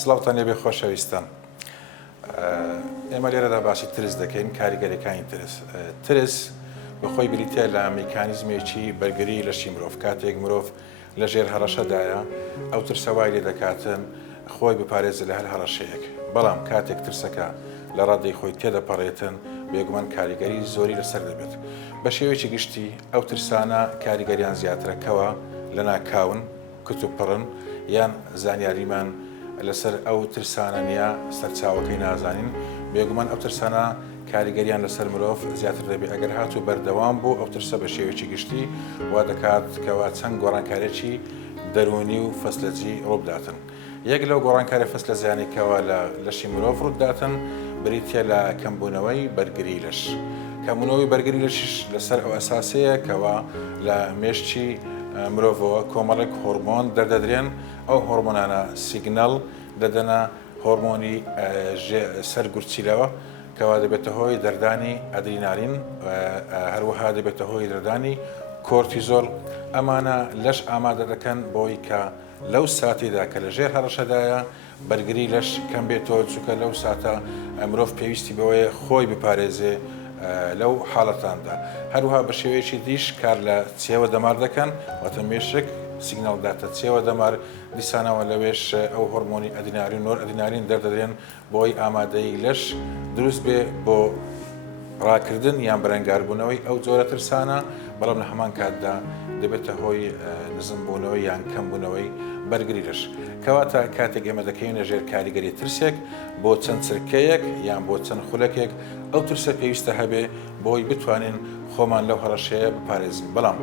سڵاوتان لێبێ خۆشەویستان. ئێمە لێرەدا باسی ترس دەکەین، کاریگەریەکانی ترس بەخۆی بریتە لە میکانیزمێکی بەرگری لەشی مرۆڤ. کاتێک مرۆڤ لە ژێر هەڕەشەدایە ئەو ترسەوای لێ دەکاتن خۆی بپارێزە لە هەر هەڕەشەیەک. بەڵام کاتێک ترسەکە لە ڕادەی خۆی تێدەپەڕێتن بێگومان کاریگەری زۆری لەسەر دەبێت. بە شێوەیەکی گشتی ئەو ترسانە کاریگەریان زیاترەکەوە لە ناکاون کتوپڕن یان زانیاریمان لەسەر ئەو ترسانە نیە سەرچاوەکەی نازانین. بێگومان ئەو ترسانە کاریگەریان لەسەر مرۆڤ زیاتر دەبێت. ئەگەر هاتوو بەردەوام بوو ئەو ترسە بە شێوەیەکی گشتی وا دەکات کەوا چەند گۆڕانکاریێکی دەرونی و فەسلەجی ڕووبداتن. یەک لەو گۆڕانکاری فەسلە زیانێکەوە لە لەشی مرۆڤ ڕووداتن بریتە لە کەمبوونەوەی بەرگری لەش. کەمبوونەوەی بەرگری لەشیش لەسەر ئەو ئەساسەیە کەوا لە مێشتی مرۆڤەوە کۆمەڵێک هۆرمۆن دەردەدرێن. ئەو هۆرمۆنانە سیگنەڵ دەدەنە هۆرمۆنی سەرگورچیلەوە کەوا دەبێتە هۆی دەردانی ئەدرینالین، هەروەها دەبێتە هۆی دەردانی کۆرتیزۆل. ئەمانە لەش ئامادە دەکەن بۆی کە لەو ساتێدا کە لە ژێر هەڕەشەدایە بەرگری لەش کەم بێتەوە، چونکە لەو ساتە مرۆڤ پێویستی بەوەیە خۆی بپارێزێ لەو حاڵەتاندا. هەروها بە شێوەیەکی دیش کار لە چێوە دەمار دەکەن، واتە مێشک سیگنەڵداتە چێوە دەمار دیسانەوە لەوێش ئەو هۆرمۆنی ئەدرینالین و نۆر ئەدرینالین دەردەدرێن بۆی ئامادەی لەش دروست بێ بۆ ڕاکردن یان بەرەنگاربوونەوەی ئەو جۆرە ترسانە. بەڵام لە هەمان کاتدا دەبێتە هۆی نزمبوونەوەی یان کەمبوونەوەی بەرگری لەش. کەواتە کاتێک ئێمە دەکەین لەژێر کاریگەری ترسێک بۆ چەند چرکەیەک یان بۆ چەند خولەکێک ئەو ترسە پێویستە هەبێ بۆی بتوانین خۆمان لەو هەڕەشەیە بپارێزین. بەڵام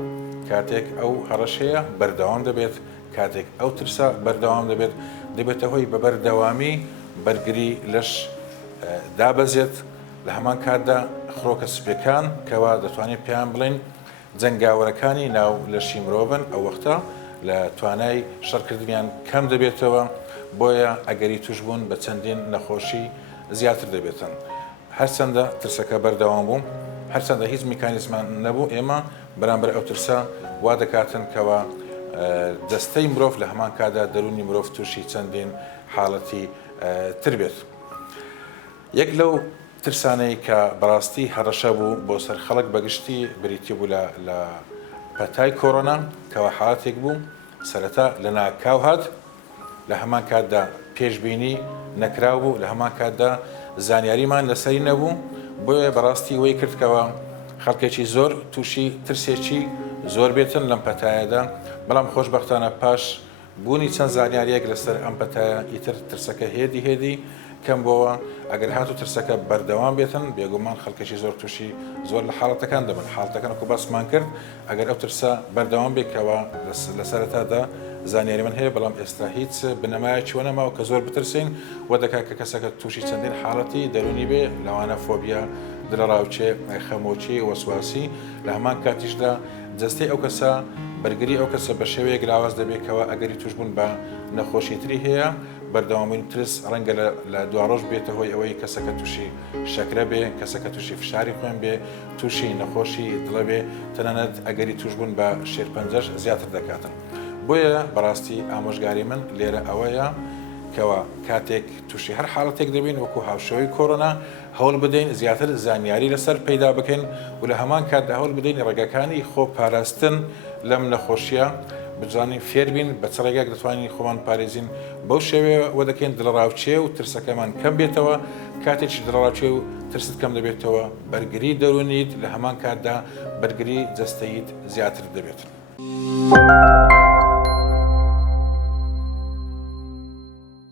کاتێک ئەو هەڕەشەیە بەردەوام دەبێت، کاتێک ئەو ترسە بەردەوام دەبێت، دەبێتە هۆی بە بەردەوامی بەرگری لەش دابەزێت. لە هەمان کاتدا خڕۆکە سپیەکان کەوا دەتوانین پێیان بڵین جەنگاوەرەکانی ناو لەشی مرۆڤن، ئەو وەختە لە توانای شەڕکردنیان کەم دەبێتەوە. بۆیە ئەگەری توش بوون بە چەندین نەخۆشی زیاتر دەبێتن. هەرچەندە ترسەکە بەردەوام بوو، هەرچەندە هیچ میکانیزمان نەبوو، ئێمە بەرامبەر ئەو ترسە وا دەکاتن کەوا دەستەی مرۆڤ لە هەمان کاتدا دەرونی مرۆڤ تووشی چەندین حاڵەتی تر بێت. یەک لەو ترسانەی کە بەڕاستی هەڕەشە بوو بۆ سەر خەڵک بەگشتی بریتی بوو لە پەتای کۆڕۆنا کەوا حاڵەتێک بوو سەرەتا لە ناکاو هات، لە هەمان کاتدا پێشبینی نەکراو بوو، لە هەمان کاتدا زانیاریمان لەسەری نەبوو. بۆیە بەڕاستی وەی کردکەوە خەڵکێکی زۆر تووشی ترسێکی زۆر بێتن لەم پەتایەدا. بەڵام خۆشبەختانە پاش بوونی چەند زانیاریەک لەسەر ئەم پەتایە ئیتر ترسەکە هێدی کەم بۆەوە. ئەگەر هاتو ترسەکە بەردەوام بێتن بێگومان خەڵکێکی زۆر تووشی زۆر لە حاڵەتەکان دەبن. حاڵەتەکانکو باسمان کرد ئەگەر ئەو ترسە بەردەوام بێتەوە لە سەرەتادا زانیاریمان هەیە، بەڵام ئێستا هیچ بنەمایەکی وەنەماوە کە زۆر بترسین وە دەکات کە کەسەکە تووشی چەندین حاڵەتی دەرونی بێ، لەوانە فۆبیا، دڵەڕاوکێ، خەمۆکی، وەسواسی. لە هەمان کاتیشدا جەستەی ئەو کەسە بەرگری ئەو کەسە بە شێوەیەک لاواز دەبێتەوە ئەگەری توش بوون بە نەخۆشی تری هەیە. بەردەوامی ترس ڕەنگە لە دو ڕۆژ بێتە هۆی ئەوەی کەسەکە تووشی شەکرە بێ، کەسەکە تووشی فشاری خوێن بێ، تووشی نەخۆشی دڵە بێ، تەنانەت ئەگەری توش بوون بە شێرپەنجەش زیاتر دەکاتن. بۆیە بەڕاستی ئامۆژگاری من لێرە ئەوەیە کەوا کاتێک تووشی هەر حاڵەتێک دەبین وەکو هاوشەوەی کۆڕۆنا هەوڵ بدەین زیاتر زانیاری لەسەر پەیدا بکەین و لە هەمان کاتدا هەوڵ بدەین ڕێگەکانی خۆپاراستن لەم نەخۆشیە بزانین فێربین بە چ ڕێگەیەک دەتوانین خۆمان پارێزین. بەو شێوەیە وە دەکەین دڵەڕاوکێ و ترسەکەمان کەم بێتەوە. کاتێکی دڵەڕاوکێ و ترست کەم دەبێتەوە بەرگری دەرونیت، لە هەمان کاتدا بەرگری جەستەیت زیاتر دەبێت.